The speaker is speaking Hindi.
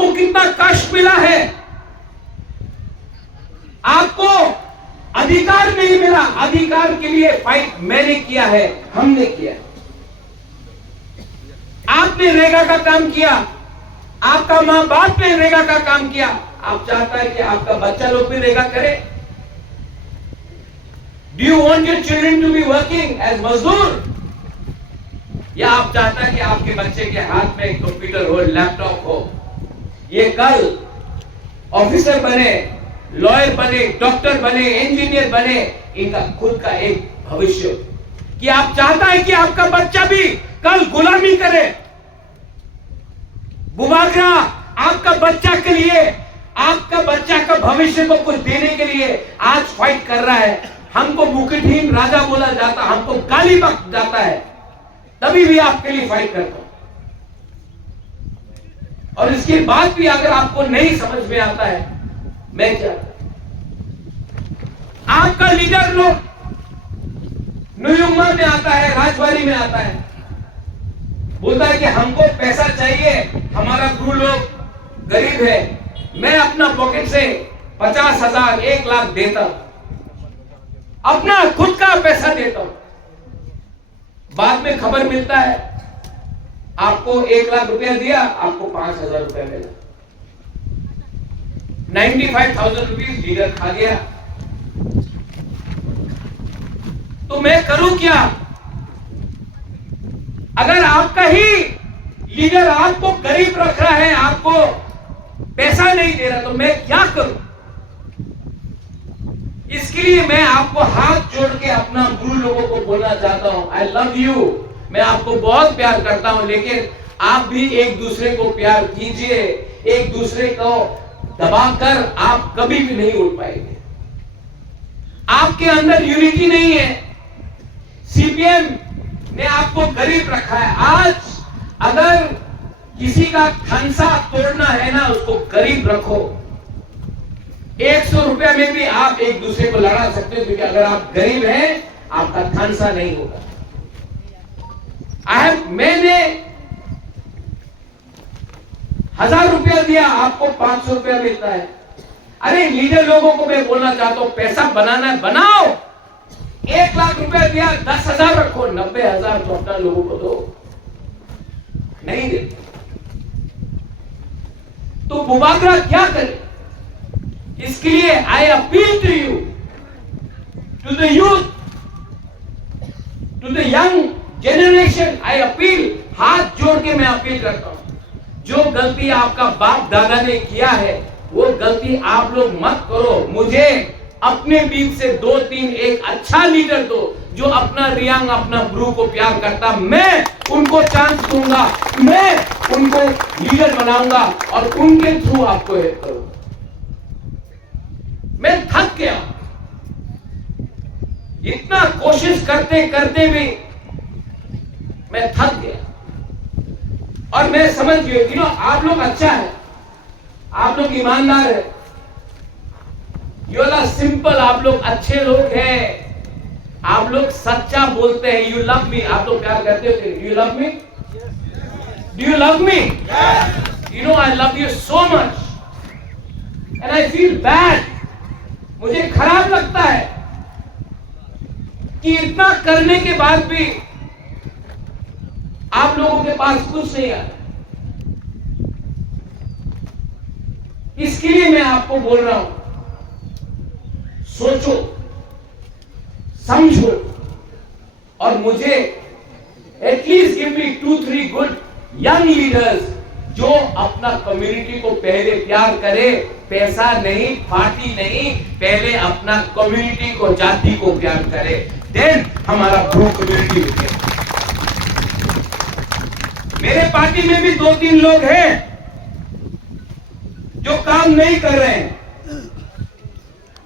आपको कितना कष्ट मिला है, आपको अधिकार नहीं मिला, अधिकार के लिए फाइट मैंने किया है, हमने किया है। आपने रेगा का काम किया, आपका मां बाप ने रेगा का काम किया। आप चाहता है कि आपका बच्चा लोग भी रेगा करे? Do you want your children to be working as मजदूर? या आप चाहता है कि आपके बच्चे के हाथ में एक कंप्यूटर हो, लैपटॉप हो, ये कल ऑफिसर बने, लॉयर बने, डॉक्टर बने, इंजीनियर बने, इनका खुद का एक भविष्य? कि आप चाहता है कि आपका बच्चा भी कल गुलामी करे? बुबागरा आपका बच्चा के लिए, आपका बच्चा का भविष्य को कुछ देने के लिए आज फाइट कर रहा है। हमको मुकुटहीन राजा बोला जाता, हमको गाली बक जाता है, तभी भी आपके लिए फाइट करता हूं। और इसके बाद भी अगर आपको नहीं समझ में आता है मैं क्या, आपका लीडर लोग न्यूयुम्मा में आता है, राजबाड़ी में आता है, बोलता है कि हमको पैसा चाहिए, हमारा गुरु लोग गरीब है, मैं अपना पॉकेट से 50,000 1 लाख देता हूं, अपना खुद का पैसा देता हूं। बाद में खबर मिलता है आपको 1 लाख रुपया दिया, आपको 5,000 रुपया मिला, 95,000 रुपीज लीडर खा गया। तो मैं करूं क्या? अगर आपका ही लीडर आपको गरीब रख रहा है, आपको पैसा नहीं दे रहा, तो मैं क्या करूं? इसके लिए मैं आपको हाथ जोड़ के अपना गुरु लोगों को बोलना चाहता हूं, आई लव यू, मैं आपको बहुत प्यार करता हूं, लेकिन आप भी एक दूसरे को प्यार कीजिए। एक दूसरे को दबाकर आप कभी भी नहीं उठ पाएंगे। आपके अंदर यूनिटी नहीं है। सीपीएम ने आपको गरीब रखा है। आज अगर किसी का खंसा तोड़ना है ना, उसको गरीब रखो। 100 रुपया में भी आप एक दूसरे को लड़ा सकते हो, क्योंकि अगर आप गरीब हैं आपका खंसा नहीं होगा। मैंने 1000 रुपया दिया, आपको 500 रुपया मिलता है। अरे लीडर लोगों को मैं बोलना चाहता हूं, पैसा बनाना है बनाओ। 1 लाख रुपया दिया, 10,000 रखो, 90,000 तो अपना लोगों को दो। नहीं देते तो बुबागरा क्या करे? इसके लिए I appeal to you, to the youth, to the young generation, I appeal, हाथ जोड़ के मैं अपील करता हूं, जो गलती आपका बाप दादा ने किया है वो गलती आप लोग मत करो। मुझे अपने बीच से 2-3 एक अच्छा लीडर दो, जो अपना रियांग, अपना गुरु को प्यार करता, मैं उनको चांस दूंगा, मैं उनको लीडर बनाऊंगा और उनके थ्रू आपको हेल्प करूंगा। मैं थक गया, इतना कोशिश करते करते भी मैं थक गया। और मैं समझ गया, आप लोग अच्छा है, आप लोग ईमानदार है, यू आर सिंपल, आप लोग अच्छे लोग हैं, आप लोग सच्चा बोलते हैं। यू लव मी, आप लोग प्यार करते हो? Do you love me? Do you love me? You know I love you so much and I feel bad. मुझे खराब लगता है कि इतना करने के बाद भी आप लोगों के पास कुछ नहीं है। इसके लिए मैं आपको बोल रहा हूं, सोचो, समझो और मुझे at least give me 2-3 good young leaders जो अपना कम्युनिटी को पहले प्यार करे, पैसा नहीं, पार्टी नहीं, पहले अपना कम्युनिटी को, जाति को प्यार करे, देन हमारा ब्रू कम्युनिटी है। मेरे पार्टी में भी 2-3 लोग हैं जो काम नहीं कर रहे हैं,